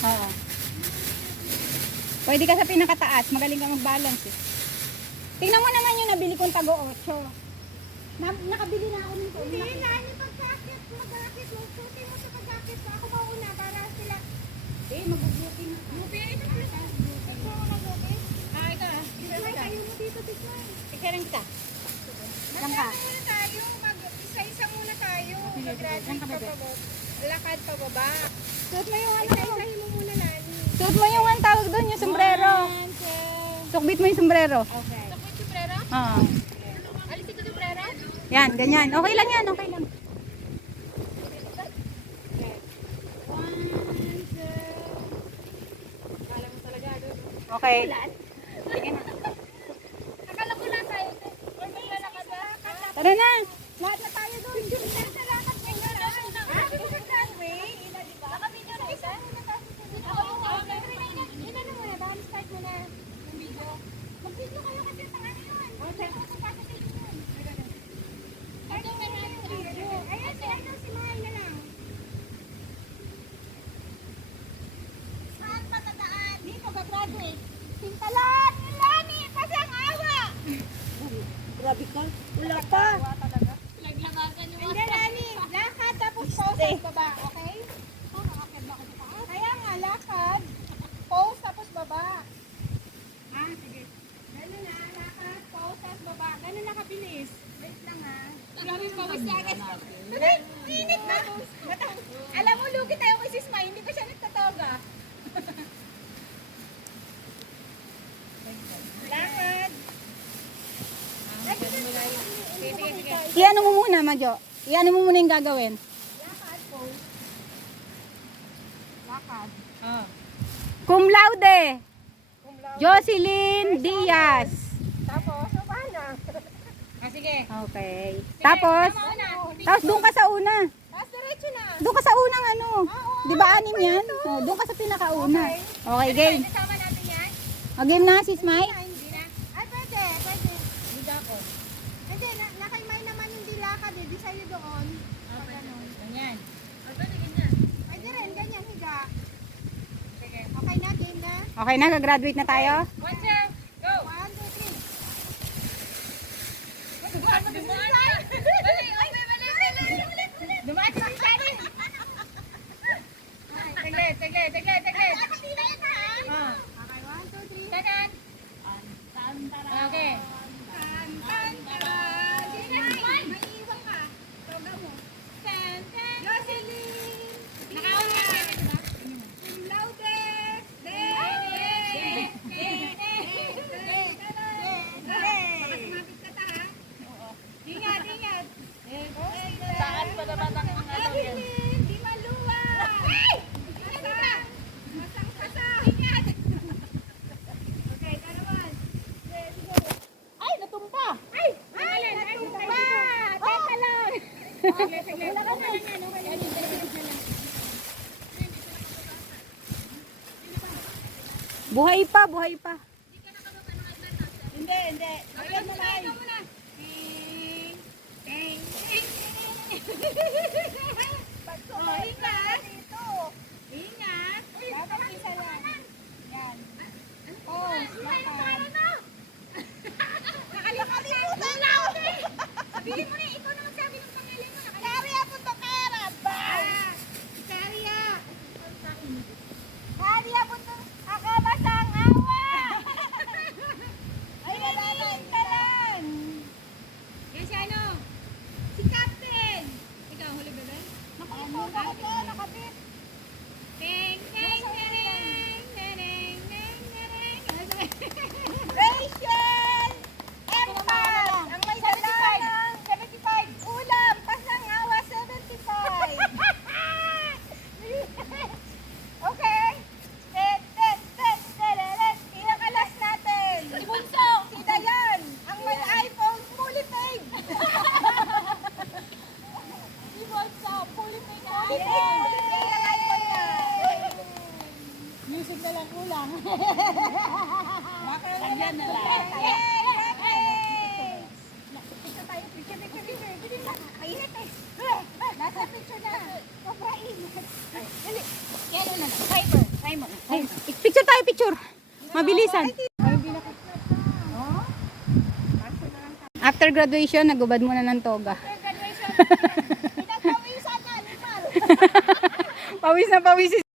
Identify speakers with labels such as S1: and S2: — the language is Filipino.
S1: Oo. Pwede ka sa pinakataas. Magaling ka mag-balance eh. Tingnan mo naman yung nabili kong tago 8. Na, nakabili na ako nito.
S2: Hindi, lani pagkakit, magkakit mo, suti mo sa pagkakit. Ako mauna para sila.
S1: Eh, mag-booking na.
S2: Bubi, ito po ito. Mo na bubi.
S1: Ah, ito ah.
S2: Bismay, tayo mo dito, Bismay.
S1: Ikarin kita. Saan ka?
S2: Muna tayo, mag-isa-isa muna tayo. Mag-graduate pa
S1: bebe?
S2: pa ba? Lakad pa baba.
S1: Suot mo yung ano.
S2: Isa-isahin mo muna, Lani.
S1: Suot mo yung ang tawag doon, yung sombrero. Sukbit mo yung sombrero.
S2: Okay. Yung prera?
S1: Oo.
S2: Alis ito yung prera?
S1: Yan, ganyan. Okay lang yan, okay lang. Okay. Sige na.
S2: Akala ko lang tayo. Or may lalakad ba?
S1: Tara na.
S2: Lahat na tayo doon. Sa lakad ngayon. Ah, di ba sa runway? Nakabidyo na isa? Inano mo na, baka start mo na yung video. Mag-video kayo kasi ang ano yun. Okay. Ako pa sa video yun. Ito nga natin sa video. Ayan, si ano, si Mahal na lang. Saan patataan? Dito, gagraduate. Pintalan! Lani! Kasi ang awa!
S1: Grabe ka. Wala pa.
S2: Naglabasan yung Hindi, Lani. Lakad tapos pause at baba, okay? Kaya nga, lakad. Pause tapos baba. Ah, sige. Ganun na, lakad, pause at baba. Ganun na kabilis. Wait lang ha. Grabe pawis na agad. Hindi, init na. Mata- Alam mo, lugi tayo kay Sis May, hindi pa siya nagtatoga. Lakad. Sige, sige, sige.
S1: Iano mo muna, Majo. Iano mo muna yung gagawin.
S2: Lakad, pause. Lakad.
S1: Cum laude. Jocelyn Diaz.
S2: Tapos, so paano? Ah, sige.
S1: Okay. Tapos, tapos doon ka sa una.
S2: Tapos diretso na.
S1: Doon ka sa unang ano. Di ba anim yan? Oh, doon ka sa pinakauna. Okay, game.
S2: Kasama natin yan?
S1: O, game na, sis Mai.
S2: Ay, hindi na. Ay, pwede, pwede. Hindi ako. Na, nakaimay naman yung dilakad eh. Di sa'yo doon. Pag ganun.
S3: Ganyan. Pwede ganyan.
S2: Pwede rin, ganyan, higa. Sige. Okay na, game na.
S1: Okay na, gagraduate na tayo.
S3: One, two, go!
S2: One, two, three.
S3: Dumaan, dumaan ka! Bali, okay, bali, bali! Dumaan ka sa akin! Saglit, saglit, saglit, saglit!
S2: Nakatila yan ha.
S3: Ah,
S2: Okay, one, two, three.
S3: kanan! Okay.
S2: Tan, tan, tan. Sige na, may iwan ka. Toga mo. Tan, tan. Jocelyn.
S3: Nakaon ka siya, di ba?
S2: Cum laude. De. De. De. De. De. Baka sumabit ka ta, ha? Ingat, ingat.
S3: Saan pa naman ang ano yan?
S2: Evelyn, di maluwa. Masang. Masang kasang. Ingat. Okay, tanaman. Ready, go.
S3: Ay, natumpa!
S2: Ay! Ay! Natumba! Teka lang! Saglit, saglit. Wala ka na.
S1: Buhay pa, buhay pa.
S2: Hindi, hindi. Ayun mo na. Ikaw muna. Ting, ting, ting, ting. Pag ingat. Ingat. Dapat isa lang. Yan. Oh, lakad. Nakalimutan na ako. Sabihin mo na, ikaw naman sabi ng pangalan mo. Karya punto karat. Ba! Karya. Karya punto akabasang awa. Ay, wala na. Talan. Yan si ano? Si Captain. Ikaw, huli ba doon? Nakapit. Nakapit. Nakapit. Ting, ting, ting, ting, ting, ting, ting. Rachel! Empal! Ang may dala ng 75. Ulam! Pasangawa 75. okay? Tet, tet, tet, tereret. Ilang alas natin? Si Bunso! Si Dayan! Ang may iPhone, fully paid! si Bunso, fully paid na iPhone! Fully paid ang iPhone niya! Music na lang kulang.
S3: Ayan na lang.
S2: Yay! Picture tayo, picture, picture, picture. Bilis lang. Mainit eh. Nasa picture na. Sobra init. Dali. Yan na lang. Timer. Timer.
S1: picture. Mabilisan. After graduation, nagubad muna ng toga.
S2: Na, limal.
S1: Pawis na pawis